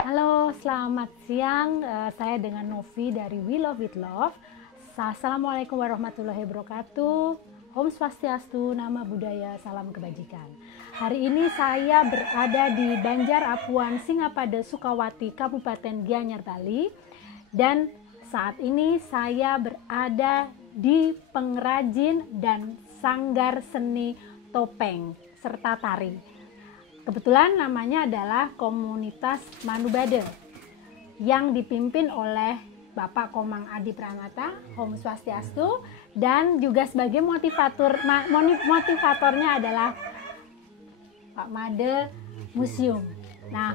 Halo, selamat siang. Saya dengan Novi dari We Love With Love. Assalamualaikum warahmatullahi wabarakatuh. Om Swastiastu, Nama Budaya, Salam Kebajikan. Hari ini saya berada di Banjar Apuan, Singapada, Sukawati, Kabupaten Gianyar, Bali. Dan saat ini saya berada di pengrajin dan sanggar seni topeng serta tari. Kebetulan namanya adalah Komunitas Manubade yang dipimpin oleh Bapak Komang Adi Pramata, Om Swastiastu, dan juga sebagai motivatornya adalah Pak Made Museum. Nah,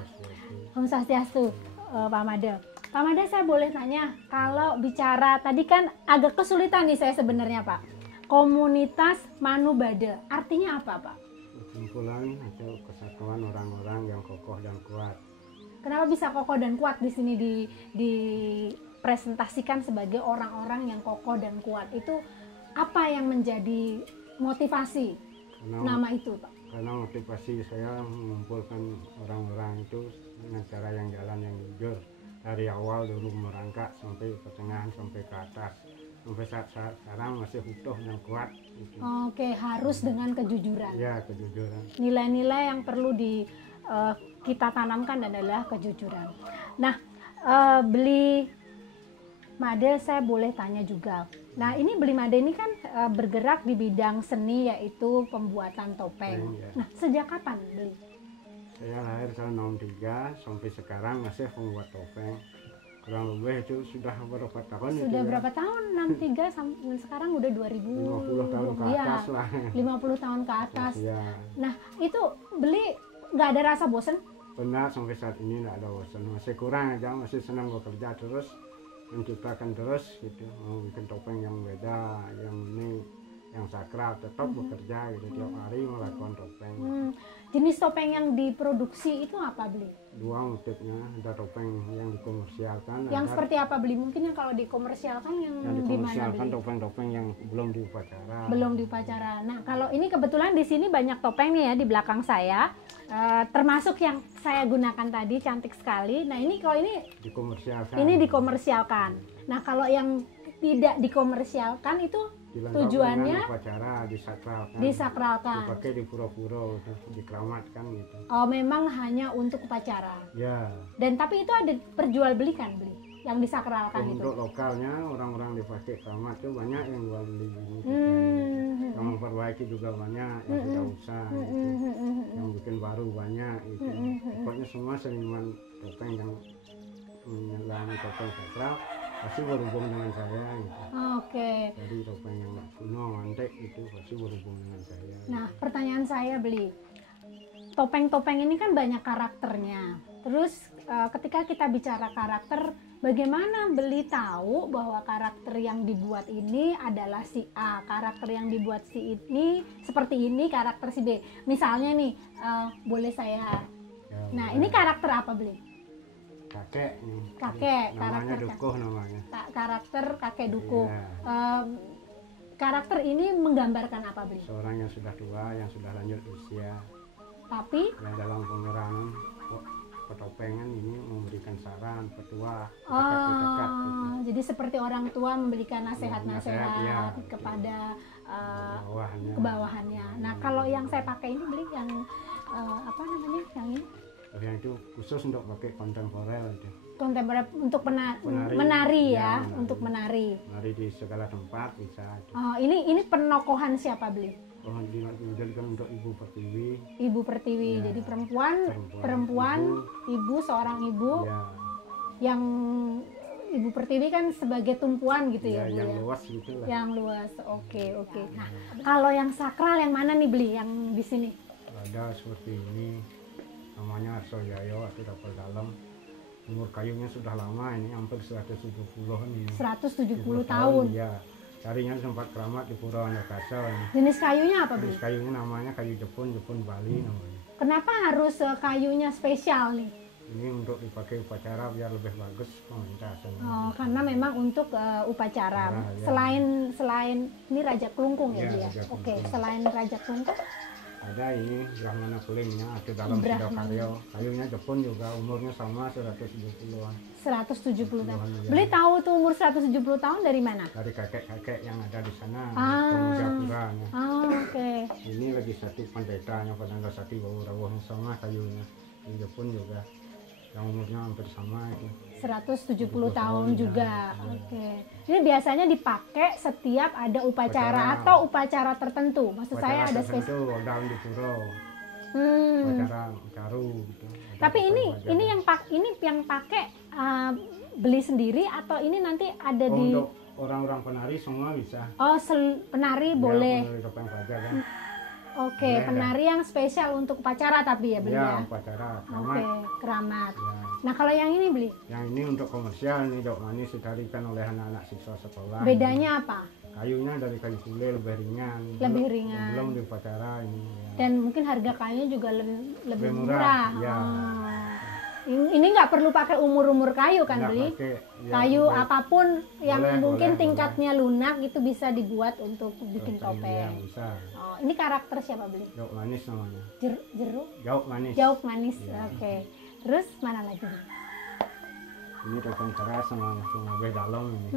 Om Swastiastu, Pak Made. Pak Made, saya boleh tanya, kalau bicara tadi kan agak kesulitan nih saya sebenarnya, Pak. Komunitas Manubade, artinya apa, Pak? Kumpulan atau kesatuan orang-orang yang kokoh dan kuat. Kenapa bisa kokoh dan kuat di sini dipresentasikan sebagai orang-orang yang kokoh dan kuat? Itu apa yang menjadi motivasi nama itu, Pak? Karena motivasi saya mengumpulkan orang-orang itu dengan cara yang jalan yang jujur, dari awal dulu merangkak sampai pertengahan sampai ke atas. Sampai saat sekarang masih utuh dan kuat gitu. Oke, harus dengan kejujuran. Ya, kejujuran. Nilai-nilai yang perlu kita tanamkan adalah kejujuran. Nah, Beli Made, saya boleh tanya juga. Nah, ini Beli Made ini kan bergerak di bidang seni, yaitu pembuatan topeng. Ya. Nah, sejak kapan Beli? Saya lahir tahun 63 sampai sekarang masih membuat topeng. Kurang lebih itu sudah berapa tahun? Sudah berapa tahun? 63 sampai sekarang udah 50 tahun ke atas lah. 50 tahun ke atas. Ya. Nah, itu Beli nggak ada rasa bosen? Benar, sampai saat ini nggak ada bosan. Masih kurang aja, masih senang bekerja terus, menciptakan terus gitu, mau bikin topeng yang beda, yang ini, yang sakral, tetap bekerja gitu, tiap hari melakukan topeng. Jenis topeng yang diproduksi itu apa, Beli? Dua motifnya, ada topeng yang dikomersialkan. Yang seperti apa, Beli? Mungkin yang kalau dikomersialkan yang di mana, Beli? Topeng-topeng yang belum diupacara. Belum diupacara. Nah, kalau ini kebetulan di sini banyak topeng nih ya di belakang saya. Termasuk yang saya gunakan tadi, cantik sekali. Nah, ini kalau ini dikomersialkan. Ini dikomersialkan. Nah, kalau yang tidak dikomersialkan itu tujuannya upacara, disakralkan. Dipakai di pura-pura, dikeramatkan gitu. Oh, memang hanya untuk upacara. Ya. Dan tapi itu ada perjualbelikan, Beli, yang disakralkan itu. Untuk lokalnya orang-orang dipakai keramat itu banyak yang jual beli ini. Yang memperbaiki juga banyak, yang sudah usah gitu. Yang bikin baru banyak gitu. Pokoknya semua seniman topeng yang menyelami topeng sakral pasti berhubung dengan saya gitu. Oke. Jadi topeng yang kuno, antik itu pasti berhubung dengan saya. Nah, pertanyaan saya, Beli, topeng-topeng ini kan banyak karakternya. Terus ketika kita bicara karakter, bagaimana Beli tahu bahwa karakter yang dibuat ini adalah si A, karakter yang dibuat si ini seperti ini, karakter si B. Misalnya nih, boleh saya. Ya, nah, ini karakter apa, Beli? Kakek. Kakek, namanya Dukuh namanya. Karakter kakek Dukuh. Ya. Karakter ini menggambarkan apa, Beli? Seorang yang sudah tua, yang sudah lanjut usia. Tapi yang dalam pengerahan petopengan ini memberikan saran, petua, jadi seperti orang tua memberikan nasihat-nasihat ya, kepada kebawahannya. Nah, kalau yang saya pakai ini, Beli, yang apa namanya? Yang ini? Yang itu khusus untuk pakai kontemporer itu. Kontemporer untuk menari ya, untuk menari. Menari di segala tempat bisa. Oh, ini penokohan siapa, Beli? Oh, dijadikan untuk Ibu Pertiwi. Ibu Pertiwi, ya. Jadi perempuan, ibu, seorang ibu, ya. Yang Ibu Pertiwi kan sebagai tumpuan gitu ya, Bu, yang ya? Luas gitu lah. Yang luas, oke. Nah, kalau yang sakral yang mana nih, Beli, yang di sini? Ada seperti ini, namanya Arso Yayo atau Dapur Dalam. Umur kayunya sudah lama, ini hampir 170 nih. 170 tahun. Ya. Carinya sempat keramat di Pura Wanakasa. Jenis kayunya apa, Beli? Jenis kayunya namanya kayu Jepun Bali namanya. Kenapa harus kayunya spesial nih? Ini untuk dipakai upacara biar lebih bagus pementasan. Oh, karena memang untuk upacara. Ya. Selain ini Raja Kelungkung ya, dia. Oke, selain Raja Kelungkung Ada ini Brahmana kulingnya, ada dalam Sidokaryo. Kayunya Jepun juga umurnya sama 170-an. 170 tahun. Ya. Beli tahu tuh umur 170 tahun dari mana? Dari kakek-kakek yang ada di sana, Ah. pemuda puranya. Oke. Ini lagi satu pendetanya pada satu bau-baunya sama kayunya. Di Jepun juga yang umurnya hampir sama itu. 170 tahun ya. juga. Oke. Ini biasanya dipakai setiap ada upacara atau upacara tertentu. Maksud saya ada spesial. Daun di puro. Upacara caru gitu. Tapi ini yang pakai beli sendiri atau ini nanti ada di untuk orang-orang penari semua bisa. Oh, penari boleh. Penari topeng baja kan. Oke, Boleh, penari yang spesial untuk upacara tapi ya beli ya. Upacara. Oke, keramat. Ya. Nah, kalau yang ini beli? Yang ini untuk komersial nih dok, manis ditarikan oleh anak-anak siswa sekolah. Bedanya apa? Kayunya dari kayu pule lebih ringan. Lebih ringan. Belum di upacara ini. Ya. Dan mungkin harga kayunya juga lebih murah. Ya. Ini nggak perlu pakai umur kayu kan, Nggak beli? pakai, ya, Kayu boleh. apapun yang Boleh, mungkin boleh, tingkatnya lunak itu bisa dibuat untuk bikin Ya, topeng. bisa. Oh, ini karakter siapa, beli? Jauh manis namanya. Jeruk? Jauh manis. Jauh manis. Ya. Oke. Terus mana lagi? Ini topeng keras sama lebih dalam ini.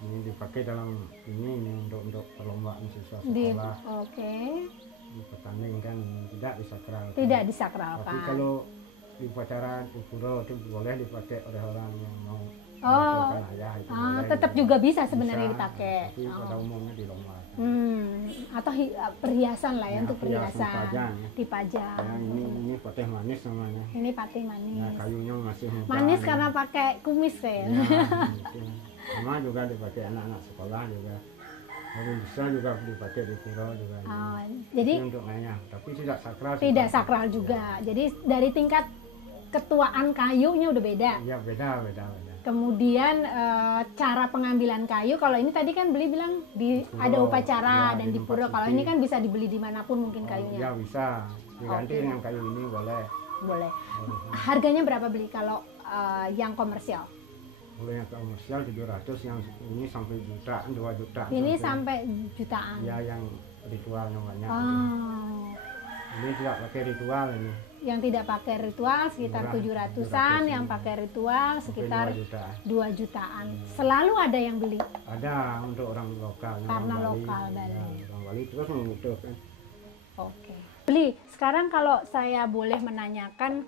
Ini dipakai dalam ini untuk perlombaan siswa sekolah. Oke. Dipertandingkan tidak disakral. Tidak disakralkan. Tapi kalau di upacara puro itu boleh dipakai oleh orang yang mau Oh. ayah itu boleh. Tetap juga bisa sebenarnya Bisa, dipakai. Tapi pada umumnya di lomba. Atau perhiasan lah ya, untuk perhiasan perhiasan pajang, ya. dipajang. Ya, ini patih manis namanya. Ini pati manis. Ya, kayunya masih muda. Manis karena pakai kumis kayak. Ya, gitu. Sama juga dipakai anak-anak sekolah juga. Kalau bisa juga dipakai di pura juga. Oh, jadi ini untuk mainnya, tapi tidak sakral. tidak sakral juga. Jadi dari tingkat ketuaan kayunya udah beda. Iya, beda. Kemudian cara pengambilan kayu, kalau ini tadi kan beli bilang ada upacara ya, dan di pura. Kalau ini kan bisa dibeli dimanapun mungkin kayunya. Ya bisa, diganti dengan kayu ini boleh. Boleh. Harganya berapa beli kalau yang komersial? Boleh yang komersial 700, yang ini sampai jutaan, 2 juta. Ini sampai jutaan. Ya, yang ritualnya banyak. Oh. Ini tidak pakai ritual ini. Yang tidak pakai ritual sekitar Murah, 700-an, yang pakai ritual sekitar 2 2 jutaan. Selalu ada yang beli. Ada untuk orang lokal. Karena orang lokal Bali. Ya, orang Bali terus membutuhkan. Oke. Beli, sekarang kalau saya boleh menanyakan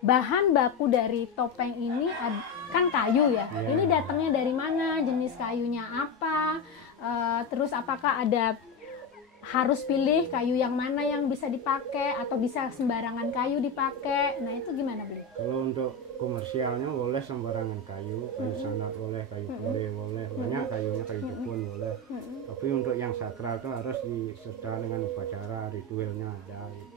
bahan baku dari topeng ini kan kayu ya. Iya. Ini datangnya dari mana? Jenis kayunya apa? Terus apakah ada harus pilih kayu yang mana yang bisa dipakai atau bisa sembarangan kayu dipakai? Nah, itu gimana, beli? Kalau untuk komersialnya boleh sembarangan kayu sanat boleh, kayu pule boleh, banyak kayunya, kayu Jepun boleh. Tapi untuk yang sakral itu harus disertai dengan upacara, ritualnya ada gitu.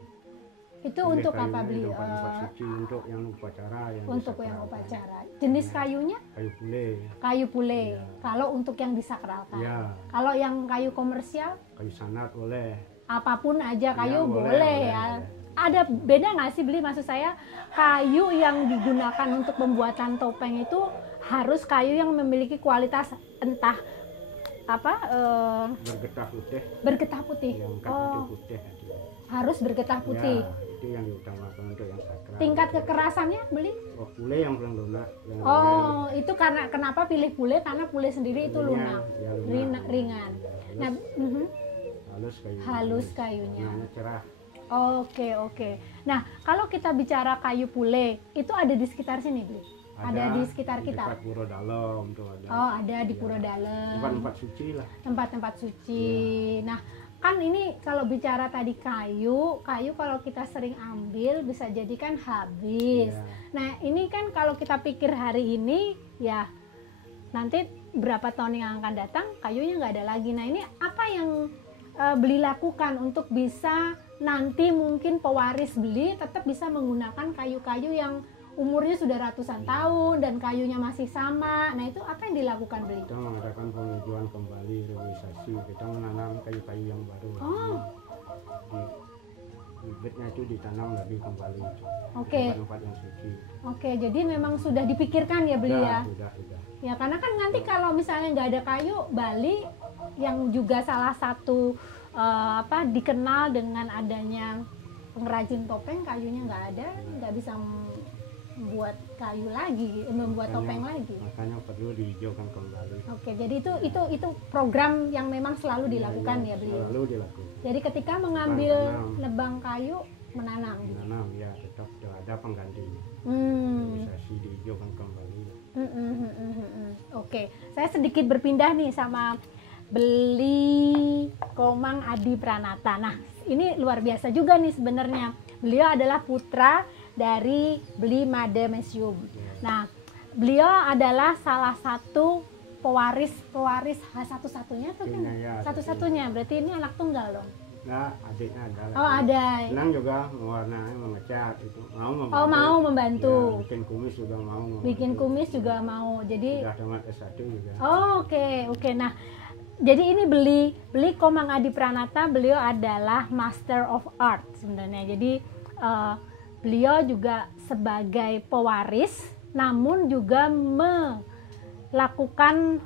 Itu Pilih untuk apa, kayunya beli? di tempat suci untuk yang upacara yang Untuk yang disakralkan. upacara. Jenis kayunya? Kayu pule. Kayu pule. Iya. Kalau untuk yang disakralkan. Ya, Kalau yang kayu komersial, kayu sanat boleh. apapun aja kayu Ya, boleh ya. boleh. Ada beda nggak sih, beli? Maksud saya kayu yang digunakan untuk pembuatan topeng itu harus kayu yang memiliki kualitas entah apa Bergetah putih. bergetah putih. Yang Oh, putih itu. harus bergetah putih. Ya, itu yang diutamakan untuk yang sakral. Tingkat kekerasannya, beli? Oh, pule yang paling lunak. Yang Oh, itu karena kenapa pilih pule? Karena pule sendiri itu ringan, lunak, ya, lunak. ringan. Ya, Nah, halus kayu. halus kayunya. Warnanya cerah. Oke. Nah, kalau kita bicara kayu pule, itu ada di sekitar sini, beli? Ada di sekitar kita. Dekat Puro Dalam tuh ada. Oh, ada di Puro Dalam. Tempat-tempat suci lah. Tempat-tempat suci. Nah, kan ini kalau bicara tadi kayu kalau kita sering ambil bisa jadi kan habis. Iya. Nah, ini kan kalau kita pikir hari ini ya nanti berapa tahun yang akan datang kayunya nggak ada lagi. Nah, ini apa yang beli lakukan untuk bisa nanti mungkin pewaris beli tetap bisa menggunakan kayu-kayu yang umurnya sudah ratusan tahun dan kayunya masih sama. Nah, itu apa yang dilakukan, beli? Kita mengadakan penghijauan kembali, revitalisasi. Kita menanam kayu-kayu yang baru. Oh. Bibitnya itu ditanam lagi kembali. Oke. Tempat-tempat yang suci. Oke, jadi memang sudah dipikirkan ya, beli ya? Sudah. Ya, karena kan nanti kalau misalnya nggak ada kayu, Bali yang juga salah satu dikenal dengan adanya pengrajin topeng, kayunya nggak ada, nggak bisa membuat kayu lagi, membuat topeng lagi. Makanya perlu dihijaukan kembali. Oke, jadi itu program yang memang selalu dilakukan ya beliau. Selalu dilakukan. Jadi ketika mengambil nebang kayu, menanam. Menanam ya, tetap ada penggantinya. Bisa sih dihijaukan kembali. Oke, saya sedikit berpindah nih sama Beli Komang Adi Pranata. Nah, ini luar biasa juga nih sebenarnya. Beliau adalah putra dari Beli Made Museum. Nah, beliau adalah salah satu pewaris satu-satunya tuh kan? Ya, satu-satunya. Berarti ini anak tunggal dong. Nah, adiknya ada. Oh, ada. Senang juga mewarnai, mengecat itu. Mau membantu. Oh, mau membantu. Ya, bikin kumis juga mau. Bikin kumis juga mau. Jadi sudah tamat S1 juga. Oh, oke. Nah, jadi ini Beli Komang Adi Pranata, beliau adalah Master of Art sebenarnya. Jadi beliau juga sebagai pewaris, namun juga melakukan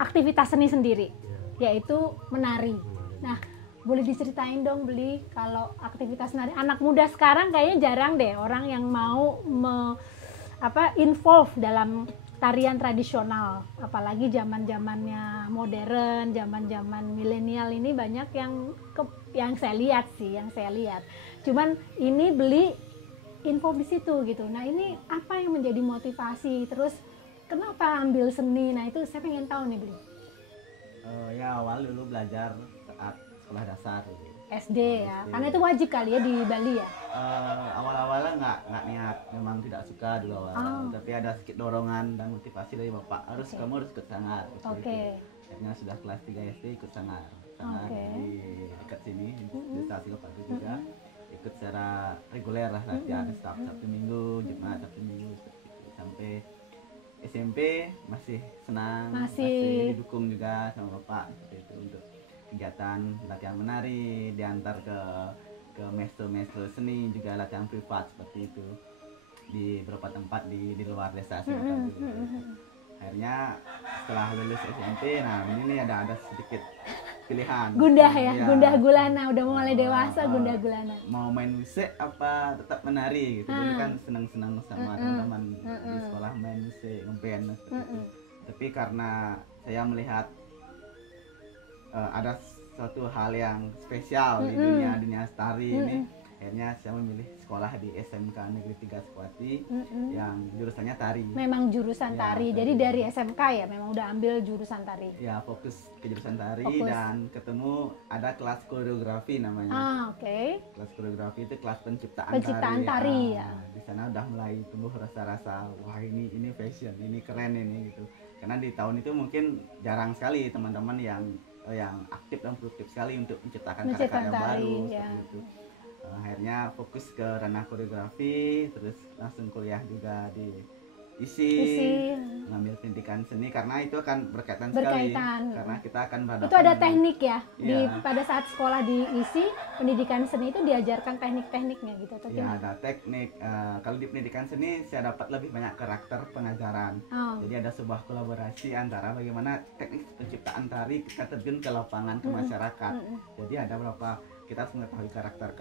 aktivitas seni sendiri, yaitu menari. Nah, boleh diceritain dong Beli, kalau aktivitas menari anak muda sekarang kayaknya jarang deh orang yang mau involve dalam tarian tradisional, apalagi zaman-zamannya modern, zaman-zaman milenial ini banyak yang saya lihat. Cuman ini Beli info di situ gitu. Nah, ini apa yang menjadi motivasi? Terus kenapa ambil seni? Nah, itu saya pengen tahu nih Beli. Ya awal dulu belajar saat sekolah dasar gitu. SD ya, karena itu wajib kali ya di Bali ya. Awal-awalnya nggak niat, memang tidak suka dulu awal, tapi ada sedikit dorongan dan motivasi dari bapak, kamu harus ikut sanggar. Oke. Akhirnya sudah kelas 3 SD ikut sanggar di dekat sini, di desa Silopati juga. Ikut secara reguler lah, latihan Sabtu Minggu, Jumat Sabtu Minggu seperti itu. Sampai SMP masih senang, masih didukung juga sama bapak seperti itu untuk kegiatan latihan menari, diantar ke maestro seni, juga latihan privat seperti itu di beberapa tempat di luar desa. Akhirnya setelah lulus SMP, nah ini ada sedikit pilihan. Gundah ya, gundah gulana, udah mulai dewasa gundah gulana. Mau main musik apa tetap menari gitu. Dulu kan senang-senang sama teman-teman di sekolah main musik, ngeband seperti itu. Tapi karena saya melihat ada suatu hal yang spesial di dunia tari ini, akhirnya saya memilih sekolah di SMK Negeri 3 Sekwati yang jurusannya tari. Memang jurusan tari, jadi dari SMK ya memang udah ambil jurusan tari. Ya, fokus ke jurusan tari. Dan ketemu ada kelas koreografi namanya. Kelas koreografi itu kelas penciptaan tari. Ya. Di sana udah mulai tumbuh rasa-rasa wah ini fashion, ini keren ini gitu. Karena di tahun itu mungkin jarang sekali teman-teman yang aktif dan produktif sekali untuk menciptakan karya-karya baru seperti itu. Akhirnya fokus ke ranah koreografi, terus langsung kuliah juga di ISI. Ngambil pendidikan seni karena itu akan berkaitan sekali karena kita akan itu ada teknik ya, pada saat sekolah di ISI pendidikan seni itu diajarkan teknik-tekniknya gitu atau ya, ada teknik. Kalau di pendidikan seni saya dapat lebih banyak karakter pengajaran. Jadi ada sebuah kolaborasi antara bagaimana teknik penciptaan tari kita terjun ke lapangan, ke masyarakat. Jadi ada beberapa, kita harus mengetahui karakter,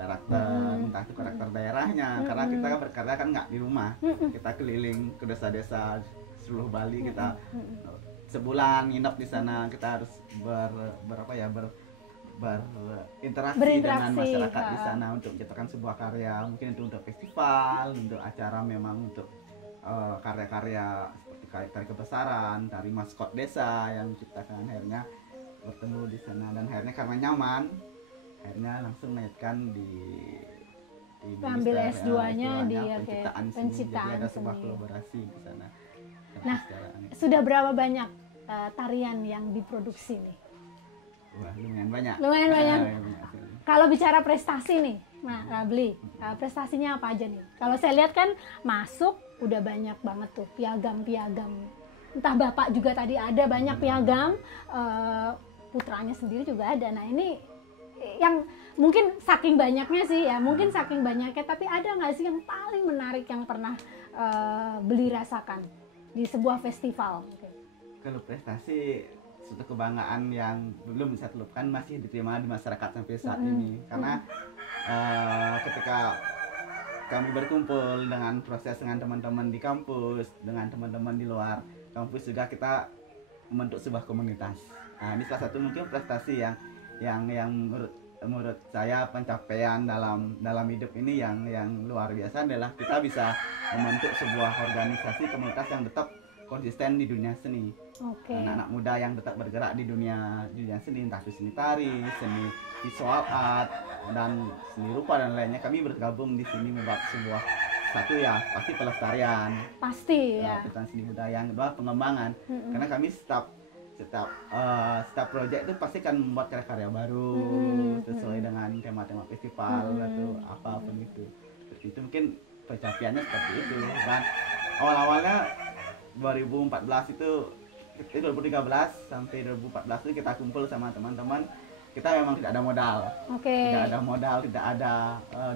entah itu karakter daerahnya, karena kita kan berkarya kan nggak di rumah, kita keliling ke desa-desa seluruh Bali, kita sebulan nginep di sana, kita harus berinteraksi dengan masyarakat di sana untuk menciptakan sebuah karya, mungkin itu untuk festival, untuk acara memang untuk karya-karya seperti tari kebesaran, tari maskot desa yang diciptakan. Akhirnya bertemu di sana dan akhirnya karena nyaman, akhirnya langsung melanjutkan di ambil S2-nya di penciptaan. Jadi ada sebuah kolaborasi di sana. Nah, sudah berapa banyak tarian yang diproduksi nih? Wah, lumayan banyak. Kalau bicara prestasi nih, Beli, prestasinya apa aja nih? Kalau saya lihat kan masuk udah banyak banget tuh piagam-piagam. Entah bapak juga tadi ada banyak piagam, putranya sendiri juga ada. Nah, ini yang mungkin saking banyaknya sih ya, tapi ada nggak sih yang paling menarik yang pernah Beli rasakan di sebuah festival? Kalau prestasi suatu kebanggaan yang belum bisa terlupakan, masih diterima di masyarakat sampai saat ini. Karena ketika kami berkumpul dengan proses dengan teman-teman di kampus, dengan teman-teman di luar kampus juga, kita membentuk sebuah komunitas. Nah, ini salah satu mungkin prestasi yang menurut saya pencapaian dalam hidup ini yang luar biasa adalah kita bisa membentuk sebuah organisasi komunitas yang tetap konsisten di dunia seni. Anak-anak muda yang tetap bergerak di dunia seni, entah itu seni tari, seni visual art, dan seni rupa dan lainnya. Kami bergabung di sini membuat sebuah satu ya pasti pelestarian, pasti ya tentang seni budaya. Yang kedua pengembangan, karena kami setiap proyek itu pasti kan membuat karya-karya baru sesuai dengan tema-tema festival atau apapun itu mungkin pencapaiannya seperti itu. Dan awal-awalnya 2014 itu 2013 sampai 2014 itu kita kumpul sama teman-teman. Kita memang tidak ada modal, tidak ada modal, tidak ada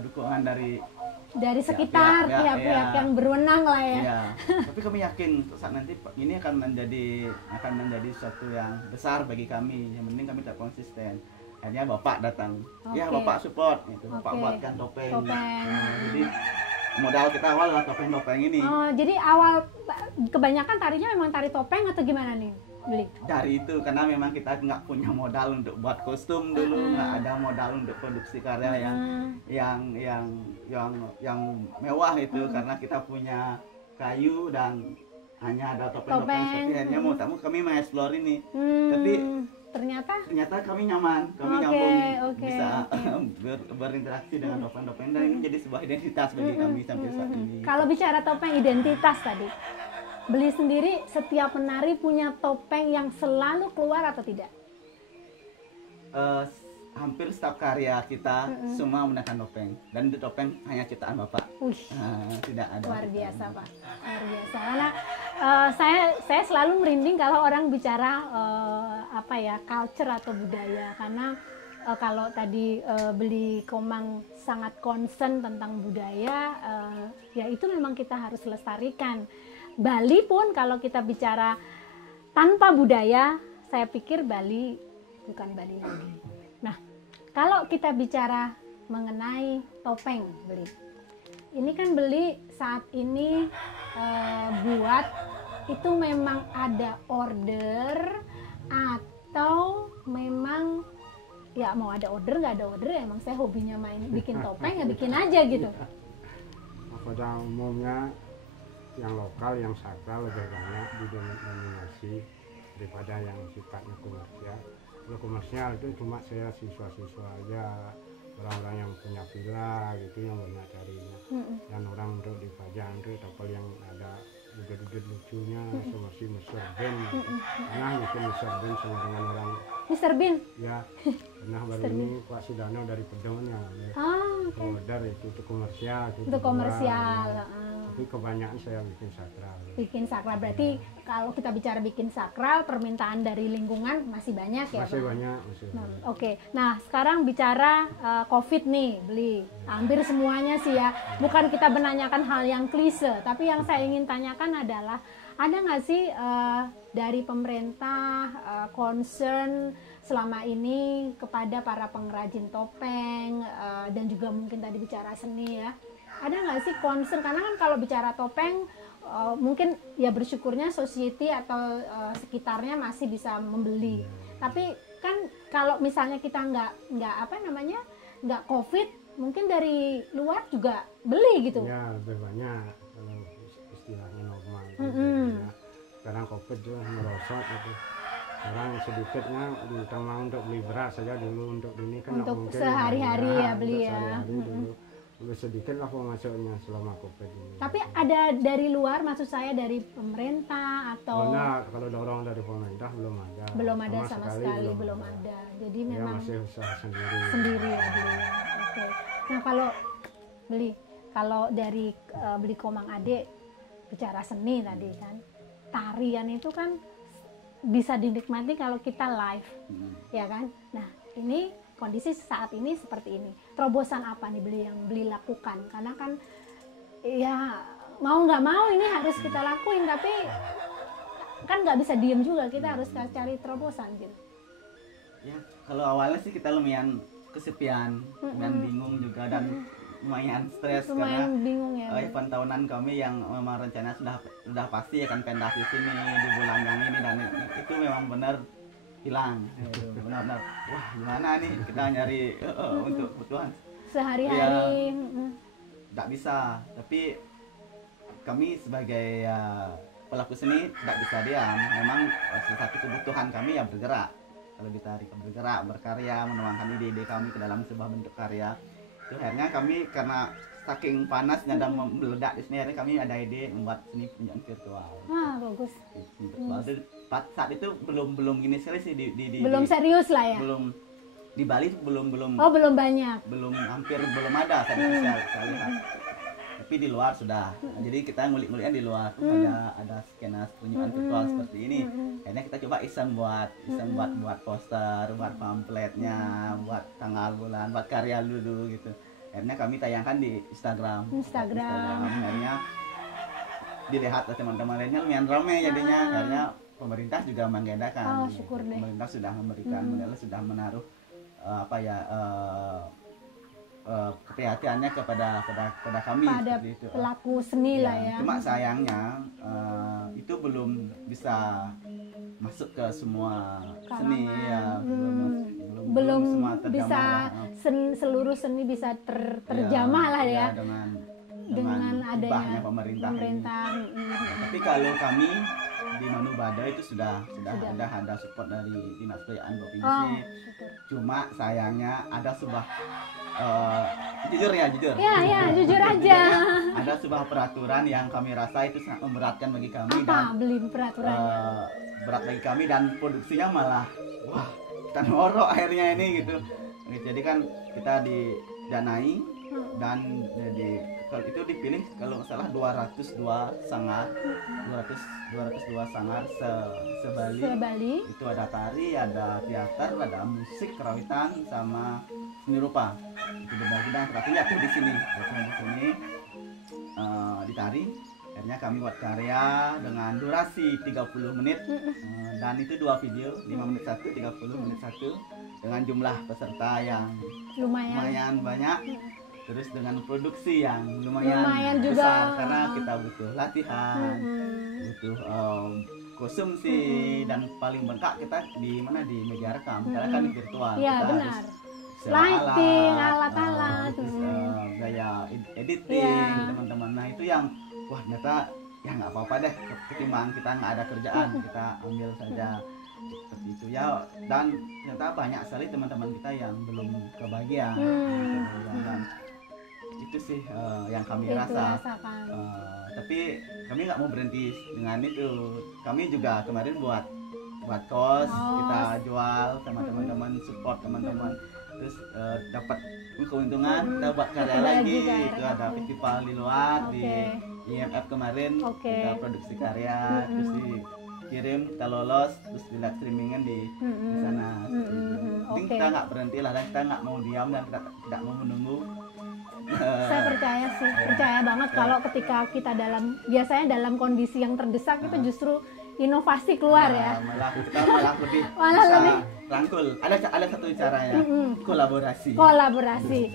dukungan dari sekitar pihak-pihak yang berwenang lah ya. Iya. Tapi kami yakin saat nanti ini akan menjadi sesuatu yang besar bagi kami. Yang penting kami tetap konsisten. Akhirnya Bapak datang, ya Bapak support, itu Bapak buatkan topeng. Jadi modal kita awal adalah topeng-topeng ini. Jadi awal kebanyakan tarinya memang tari topeng atau gimana nih, Beli? Dari itu, karena memang kita nggak punya modal untuk buat kostum dulu, nggak ada modal untuk produksi karya yang mewah itu, karena kita punya kayu dan hanya ada topeng-topeng seperti akhirnya mau tak mau kami mengeksplor ini. Tapi ternyata kami nyaman, nyambung, bisa berinteraksi dengan topeng-topeng, dan ini menjadi sebuah identitas bagi kami sampai saat ini. Kalau bicara topeng identitas tadi, Beli sendiri setiap menari punya topeng yang selalu keluar atau tidak? Hampir setiap karya kita semua menggunakan topeng, dan itu topeng hanya ciptaan Bapak. Tidak ada. Luar biasa Pak, luar biasa. Karena saya selalu merinding kalau orang bicara culture atau budaya, karena kalau tadi Beli Komang sangat concern tentang budaya, ya itu memang kita harus lestarikan. Bali pun kalau kita bicara tanpa budaya, saya pikir Bali bukan Bali lagi. Nah, kalau kita bicara mengenai topeng, Beli, ini kan Beli saat ini buat itu memang ada order atau memang ya mau ada order nggak ada order, emang saya hobinya bikin topeng ya bikin aja gitu. Pada umumnya yang lokal, yang sakral lebih banyak didominasi daripada yang sifatnya komersial. Kalau komersial itu cuma saya siswa-siswa aja, orang-orang yang punya villa gitu yang banyak carinya, dan orang untuk dipajang itu topel yang ada duduk-duduk lucunya, seperti Mr. Bean. Pernah bikin Mr. Bean sama dengan orang Mr. Bean? Ya, pernah baru ini Pak Sidano dari Pedon yang order itu untuk komersial. Untuk komersial. Tapi kebanyakan saya bikin sakral. Bikin sakral, berarti kalau kita bicara bikin sakral, permintaan dari lingkungan masih banyak ya? Masih banyak. Oke. Nah, sekarang bicara COVID nih, Beli. Hampir semuanya sih ya. Bukan kita menanyakan hal yang klise, tapi yang saya ingin tanyakan adalah, ada nggak sih dari pemerintah concern selama ini kepada para pengrajin topeng dan juga mungkin tadi bicara seni ya? Ada nggak sih concern? Karena kan kalau bicara topeng mungkin ya bersyukurnya society atau sekitarnya masih bisa membeli. Tapi kan kalau misalnya kita nggak COVID, mungkin dari luar juga beli gitu. Ya, lebih banyak kalau istilahnya normal. Ya. Sekarang COVID itu merosot itu. Sekarang sedikitnya ditambah untuk beli beras saja dulu, untuk ini kan untuk mungkin sehari-hari ya beli ya. Lebih sedikit lah masuknya selama COVID ini. Tapi ada dari luar, maksud saya dari pemerintah atau? Nah, kalau dorong dari pemerintah belum ada. Belum ada sama sekali belum ada. Jadi ya, memang masih usaha sendiri. Sendiri ya Beli. Oke. Nah kalau dari Beli Komang Ade bicara seni tadi kan, tarian itu kan bisa dinikmati kalau kita live, ya kan? Nah ini kondisi saat ini seperti ini. Terobosan apa nih yang Beli lakukan? Karena kan ya mau nggak mau ini harus kita lakuin, tapi kan nggak bisa diem juga, kita harus cari terobosan gitu. Ya kalau awalnya sih kita lumayan kesepian, lumayan bingung juga dan lumayan stres karena bingung ya. Event tahunan kami yang memang rencana sudah pasti akan pentas di sini di bulan yang ini, dan itu memang benar hilang. Benar-benar wah gimana nih kita nyari untuk kebutuhan sehari-hari. Tidak bisa, tapi kami sebagai pelaku seni tidak bisa diam. Memang salah satu kebutuhan kami ya bergerak. Kalau ditarik bergerak, berkarya, menuangkan ide-ide kami ke dalam sebuah bentuk karya. Itu akhirnya kami karena saking panasnya dan meledak di sini, akhirnya kami ada ide membuat seni penunjukan virtual. Wah bagus. Saat itu belum ini sekali sih belum serius lah ya. Belum di Bali belum Oh belum banyak. Hampir belum ada saat itu saya lihat. Tapi di luar sudah. Nah, jadi kita ngulik-nguliknya di luar. Ada skena penunjukan virtual seperti ini. Akhirnya kita coba iseng buat poster, buat pamfletnya, buat tanggal bulan, buat karya dulu gitu. Akhirnya kami tayangkan di Instagram. Akhirnya dilihat oleh teman-teman lainnya lumayan ramai jadinya. Akhirnya pemerintah juga menggendakan. Oh, syukur deh. Pemerintah sudah memberikan, sudah menaruh keprihatiannya kepada kami pada itu. Pelaku seni lah ya. Cuma sayangnya itu belum bisa masuk ke semua seni ya, belum semua bisa seluruh seni bisa terjamah lah ya. Dengan adanya pemerintah. Tapi kalau kami di Manubada itu sudah ada support dari Dinas Kebudayaan Provinsi. Cuma sayangnya ada sebuah jujur ya jujur aja. Ada sebuah peraturan yang kami rasa itu sangat memberatkan bagi kami. Berat bagi kami dan produksinya malah wah kita norok akhirnya ini gitu. Jadi kan kita didanai dan kalau itu dipilih kalau nggak salah 202 sangar se-Bali. Itu ada tari, ada teater, ada musik, kerawitan sama seni rupa. Itu berbagi dan terakhirnya tuh di sini ditari. Akhirnya kami buat karya dengan durasi 30 menit dan itu 2 video, 5 menit 1, 30 menit 1 dengan jumlah peserta yang lumayan banyak. Terus dengan produksi yang lumayan juga besar karena kita butuh latihan, butuh konsumsi dan paling bengkak kita di media rekam karena kan virtual. Iya benar. Lighting, alat-alat, gaya editing teman-teman. Nah itu yang wah ternyata ya nggak apa-apa deh, ketimbang kita nggak ada kerjaan kita ambil saja seperti itu ya. Dan ternyata banyak sekali teman-teman kita yang belum kebagian. Dan itu sih yang kami rasakan. Tapi kami nggak mau berhenti dengan itu. Kami juga kemarin buat kos, kita jual sama teman-teman, support teman-teman. Terus dapat keuntungan, kita buat karya lagi. Itu ada festival di luar di IMF kemarin, kita produksi karya, terus dikirim, kita lolos, terus di live streamingan di sana. Jadi kita nggak berhenti lah, kita nggak mau diam dan kita tidak mau menunggu. Saya percaya banget kalau ketika kita biasanya dalam kondisi yang terdesak itu justru inovasi keluar ya. Malah lebih rangkul. Ada satu caranya, kolaborasi.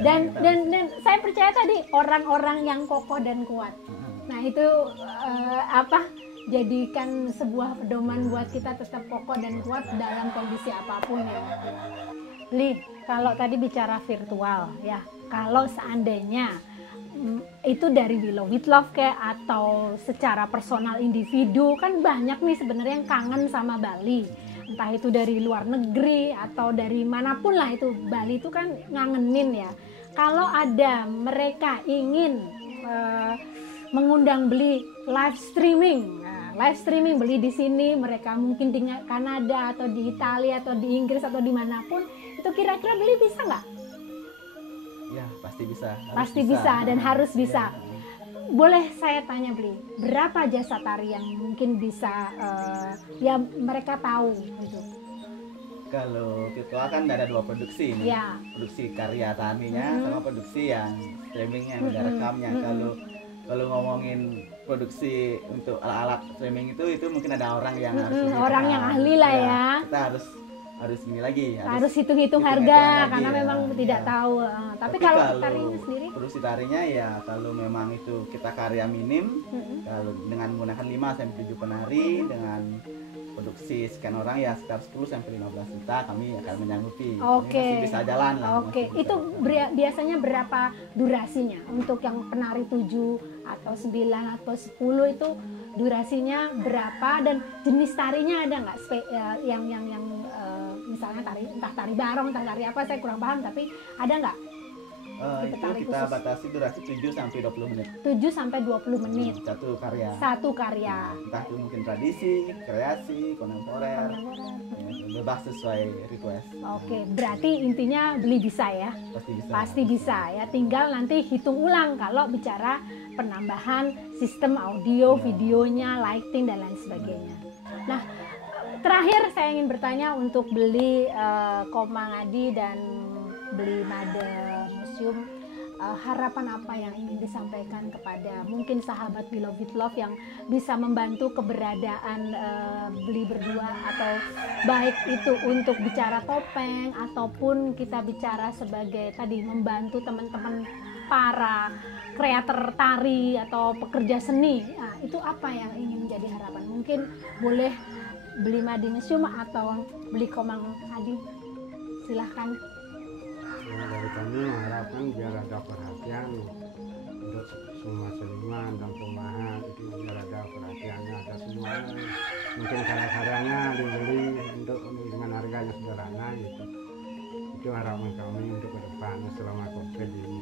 Dan saya percaya tadi orang-orang yang kokoh dan kuat. Nah itu jadikan sebuah pedoman buat kita tetap kokoh dan kuat dalam kondisi apapun ya. Li, kalau tadi bicara virtual ya, kalau seandainya itu dari Willow with Love kayak atau secara personal individu, kan banyak nih sebenarnya yang kangen sama Bali, entah itu dari luar negeri atau dari manapun lah, itu Bali itu kan ngangenin ya. Kalau ada mereka ingin mengundang Beli live streaming Beli di sini, mereka mungkin di Kanada atau di Italia atau di Inggris atau dimanapun, itu kira-kira Beli bisa nggak? Ya pasti bisa. Pasti bisa dan harus bisa. Boleh saya tanya Beli, berapa jasa tari yang mungkin bisa ya mereka tahu gitu? Kalau virtual kan ada 2 produksi nih. Ya. Produksi karya tarinya sama produksi yang streamingnya, rekamnya. Kalau kalau ngomongin produksi untuk alat-alat streaming itu mungkin ada orang yang harus orang yang ahli lah ya. Kita harus gini lagi. Harus hitung-hitung harga karena memang tidak tahu. Tapi kalau tarinya sendiri? Produksi tarinya ya kalau memang itu kita karya minim, kalau dengan menggunakan 5 sampai 7 penari dengan produksi sekian orang ya sekitar 10 sampai 15 juta kami akan menyanggupi. Masih bisa jalan lah. Itu biasanya berapa durasinya untuk yang penari 7 atau 9 atau 10 itu durasinya berapa dan jenis tarinya ada nggak yang misalnya entah tari barong, entah tari apa, saya kurang paham, tapi ada nggak? Itu kita batasi durasi 7 sampai 20 menit. 7 sampai 20 menit. Satu karya. Entah itu mungkin tradisi, kreasi, kontemporer. Bebas sesuai request. Berarti intinya beli bisa ya? Pasti bisa ya. Tinggal nanti hitung ulang kalau bicara penambahan sistem audio, videonya, lighting dan lain sebagainya. Nah, terakhir saya ingin bertanya untuk beli Komang Adi dan beli Made Museum, harapan apa yang ingin disampaikan kepada mungkin sahabat We Love With Love yang bisa membantu keberadaan beli berdua, atau baik itu untuk bicara topeng ataupun kita bicara sebagai tadi membantu teman-teman para kreator tari atau pekerja seni. Nah, itu apa yang ingin menjadi harapan? Mungkin boleh beli Made Museum atau beli Komang Adi, silahkan. Dari kami mengharapkan biar ada perhatian untuk semua seniman dan pembahan, itu biar ada perhatiannya, ada semua mungkin karya-karyanya dibeli untuk dengan harga yang sederhana gitu. Itu harapan kami untuk ke depan selama COVID ini.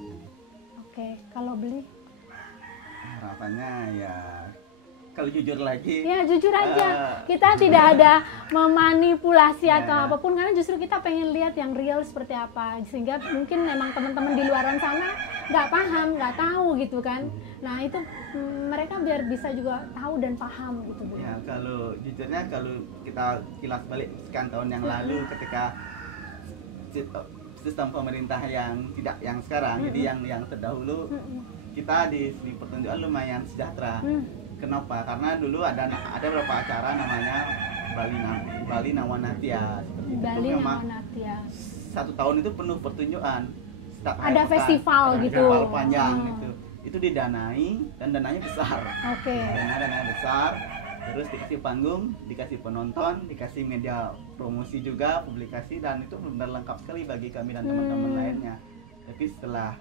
Kalau beli harapannya ya kalau jujur lagi ya jujur aja, kita tidak ada memanipulasi atau apapun, karena justru kita pengen lihat yang real seperti apa, sehingga mungkin memang teman-teman di luaran sana nggak paham, nggak tahu gitu kan. Nah itu mereka biar bisa juga tahu dan paham gitu Bu. Ya kalau jujurnya kalau kita kilas balik sekian tahun yang lalu ketika sistem pemerintah yang tidak yang sekarang, jadi yang terdahulu, kita di seni pertunjukan lumayan sejahtera. Kenapa? Karena dulu ada beberapa acara namanya Bali Nawanatia seperti itu. Bali Nawanatia. 1 tahun itu penuh pertunjukan. Ada festival gitu. Festival panjang gitu. Itu didanai dan dananya besar. Dananya besar. Terus dikasih panggung, dikasih penonton, dikasih media promosi juga, publikasi, dan itu benar lengkap sekali bagi kami dan teman-teman lainnya. Tapi setelah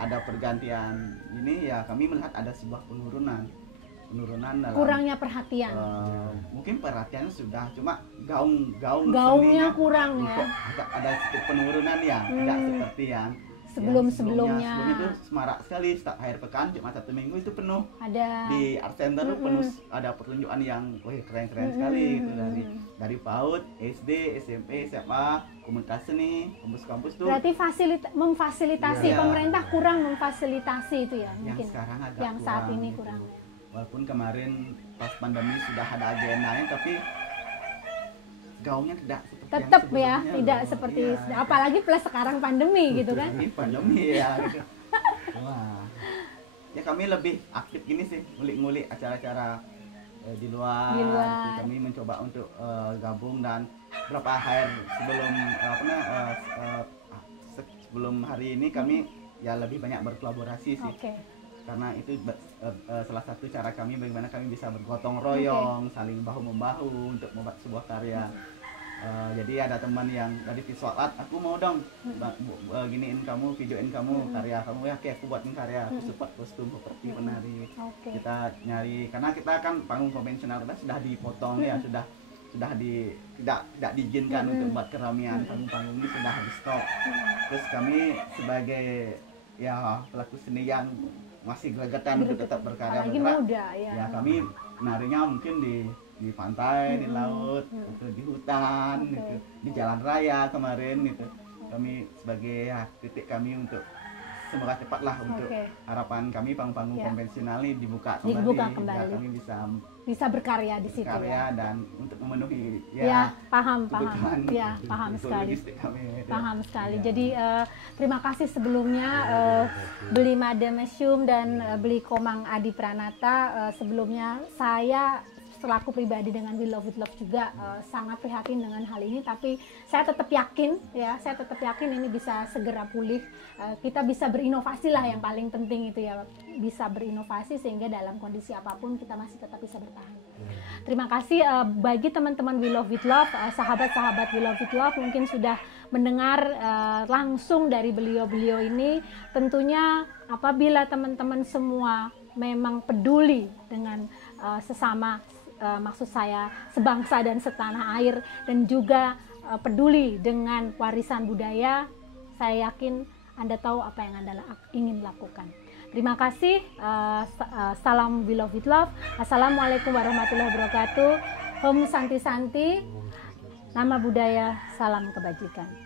ada pergantian ini ya kami melihat ada sebuah penurunan dalam kurangnya perhatian. Mungkin perhatiannya sudah, cuma gaungnya kurang ya. Ada sedikit penurunan ya, tidak seperti yang sebelumnya itu semarak sekali. Setiap akhir pekan cuma 1 minggu itu penuh. Ada di art center penuh, ada pertunjukan yang keren-keren sekali gitu, dari PAUD, SD, SMP, SMA, komunitas seni, kampus-kampus tuh. Berarti memfasilitasi, pemerintah kurang memfasilitasi itu ya mungkin. Yang sekarang agak yang kurang, saat ini gitu. kurang. Walaupun kemarin pas pandemi sudah ada agendanya, tapi gaungnya tidak tetap ya, tidak seperti apalagi plus sekarang pandemi gitu kan. Pandemi ya gitu. Wah. Ya kami lebih aktif gini sih, ngulik-ngulik acara-acara di luar. Kami mencoba untuk gabung, dan berapa hari sebelum hari ini kami ya lebih banyak berkolaborasi sih. Karena itu salah satu cara kami bagaimana kami bisa bergotong royong, saling bahu-membahu untuk membuat sebuah karya. Jadi ada teman yang dari visual art, aku mau dong giniin kamu, videoin kamu karya kamu ya, aku buatin karya, aku support kostum, seperti penari. Kita nyari, karena kita kan panggung konvensional kita sudah dipotong ya, sudah tidak diizinkan untuk buat keramaian, panggung-panggung ini sudah di stop. Terus kami sebagai ya pelaku seni yang masih gregetan untuk tetap berkarya bergerak, ya kami menarinya mungkin di pantai, di laut, gitu, di hutan, gitu, di jalan raya kemarin gitu. Kami sebagai titik kami untuk semoga cepatlah untuk harapan kami panggung-panggung konvensional ini dibuka kembali. Ya, kami bisa bisa berkarya di situ ya. Dan untuk memenuhi paham ya, paham sekali. Paham sekali. Jadi terima kasih sebelumnya beli Made Museum dan beli Komang Adi Pranata. Sebelumnya saya selaku pribadi dengan We Love With Love juga sangat prihatin dengan hal ini, tapi saya tetap yakin ini bisa segera pulih. Kita bisa berinovasi lah, yang paling penting itu ya, bisa berinovasi sehingga dalam kondisi apapun kita masih tetap bisa bertahan. Terima kasih bagi teman-teman We Love With Love, sahabat-sahabat We Love With Love mungkin sudah mendengar langsung dari beliau-beliau ini. Tentunya apabila teman-teman semua memang peduli dengan sesama, maksud saya sebangsa dan setanah air, dan juga peduli dengan warisan budaya, saya yakin Anda tahu apa yang Anda ingin lakukan. Terima kasih. Salam We Love With Love. Assalamualaikum warahmatullahi wabarakatuh. Om Santi Santi. Nama budaya, salam kebajikan.